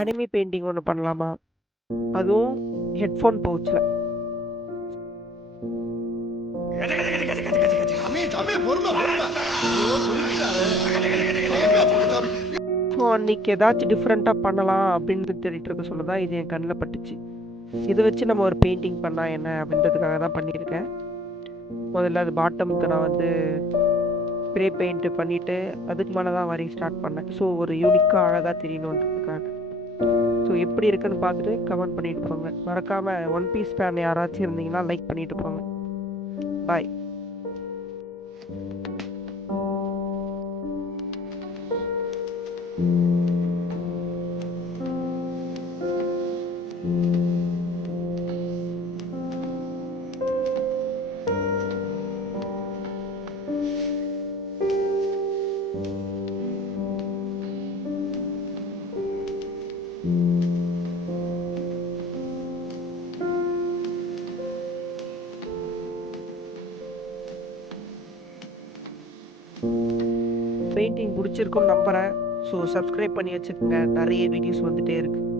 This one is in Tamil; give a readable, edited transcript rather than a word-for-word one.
அனிமி பெயிண்டிங் ஒண்ணு பண்ணலாமா? அதுவும் ஹெட்ஃபோன் பவுச்ல. ஸோ அன்னைக்கு ஏதாச்சும் டிஃப்ரெண்ட்டாக பண்ணலாம் அப்படின்னு தேடிட்டு இருக்க சொல்ல தான் இது என் கண்ணில் பட்டுச்சு. இதை வச்சு நம்ம ஒரு பெயிண்டிங் பண்ணால் என்ன அப்படின்றதுக்காக தான் பண்ணியிருக்கேன். முதல்ல அது பாட்டமுக்கு நான் வந்து ஸ்ப்ரே பெயிண்ட் பண்ணிவிட்டு அதுக்கு மேலே தான் வரைய ஸ்டார்ட் பண்ணேன். ஸோ ஒரு யூனிக்காக அழகாக தெரியணுன்றதுக்காக. ஸோ எப்படி இருக்குன்னு பார்த்துட்டு கமெண்ட் பண்ணிட்டு போங்க. மறக்காமல் ஒன் பீஸ் ஃபேன் யாராச்சும் இருந்தீங்கன்னா லைக் பண்ணிட்டு போங்க. பாய். பெயிண்டிங் பிடிச்சிருக்குன்னு நம்புகிறேன். ஸோ சப்ஸ்கிரைப் பண்ணி வச்சுக்கோங்க. நிறைய வீடியோஸ் வந்துகிட்டே இருக்குது.